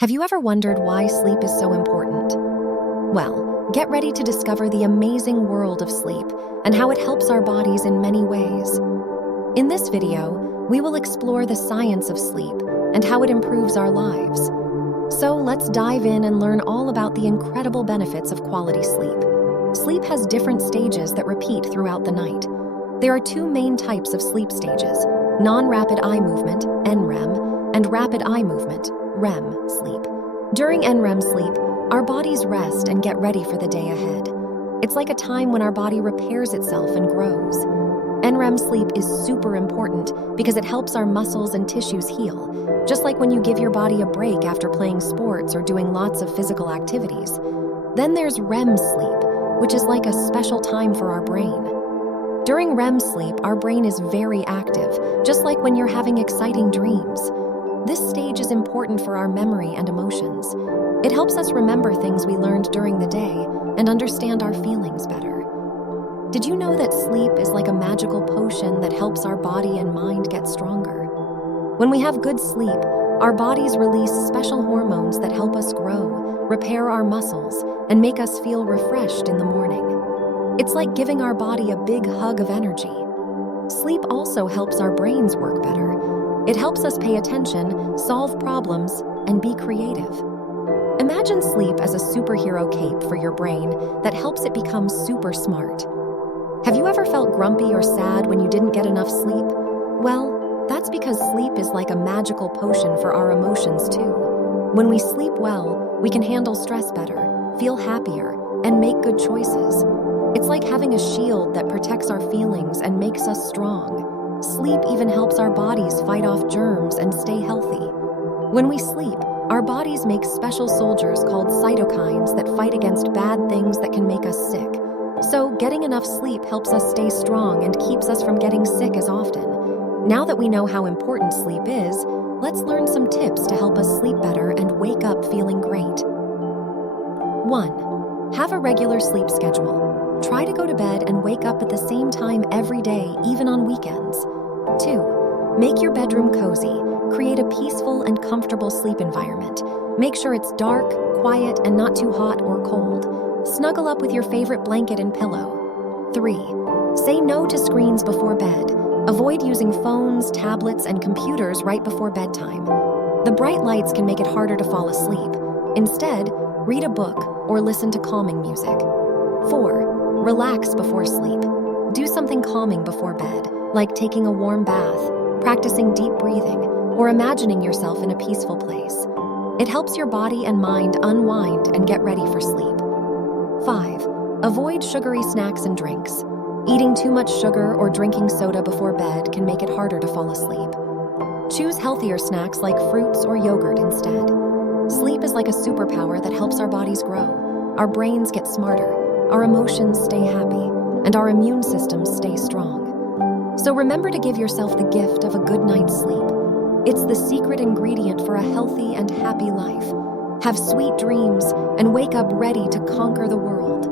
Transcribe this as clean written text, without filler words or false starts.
Have you ever wondered why sleep is so important? Well, get ready to discover the amazing world of sleep and how it helps our bodies in many ways. In this video, we will explore the science of sleep and how it improves our lives. So let's dive in and learn all about the incredible benefits of quality sleep. Sleep has different stages that repeat throughout the night. There are two main types of sleep stages: non-rapid eye movement, NREM, and rapid eye movement, REM sleep. During NREM sleep, our bodies rest and get ready for the day ahead. It's like a time when our body repairs itself and grows. NREM sleep is super important because it helps our muscles and tissues heal, just like when you give your body a break after playing sports or doing lots of physical activities. Then there's REM sleep, which is like a special time for our brain. During REM sleep, our brain is very active, just like when you're having exciting dreams. This stage is important for our memory and emotions. It helps us remember things we learned during the day and understand our feelings better. Did you know that sleep is like a magical potion that helps our body and mind get stronger? When we have good sleep, our bodies release special hormones that help us grow, repair our muscles, and make us feel refreshed in the morning. It's like giving our body a big hug of energy. Sleep also helps our brains work better. It helps us pay attention, solve problems, and be creative. Imagine sleep as a superhero cape for your brain that helps it become super smart. Have you ever felt grumpy or sad when you didn't get enough sleep? Well, that's because sleep is like a magical potion for our emotions too. When we sleep well, we can handle stress better, feel happier, and make good choices. It's like having a shield that protects our feelings and makes us strong. Sleep even helps our bodies fight off germs and stay healthy. When we sleep, our bodies make special soldiers called cytokines that fight against bad things that can make us sick. So, getting enough sleep helps us stay strong and keeps us from getting sick as often. Now that we know how important sleep is, let's learn some tips to help us sleep better and wake up feeling great. 1. Have a regular sleep schedule. Try to go to bed and wake up at the same time every day, even on weekends. 2. Make your bedroom cozy. Create a peaceful and comfortable sleep environment. Make sure it's dark, quiet, and not too hot or cold. Snuggle up with your favorite blanket and pillow. 3. Say no to screens before bed. Avoid using phones, tablets, and computers right before bedtime. The bright lights can make it harder to fall asleep. Instead, read a book or listen to calming music. 4. Relax before sleep. Do something calming before bed, like taking a warm bath, practicing deep breathing, or imagining yourself in a peaceful place. It helps your body and mind unwind and get ready for sleep. 5. Avoid sugary snacks and drinks. Eating too much sugar or drinking soda before bed can make it harder to fall asleep. Choose healthier snacks like fruits or yogurt instead. Sleep is like a superpower that helps our bodies grow. Our brains get smarter, our emotions stay happy, and our immune systems stay strong. So remember to give yourself the gift of a good night's sleep. It's the secret ingredient for a healthy and happy life. Have sweet dreams and wake up ready to conquer the world.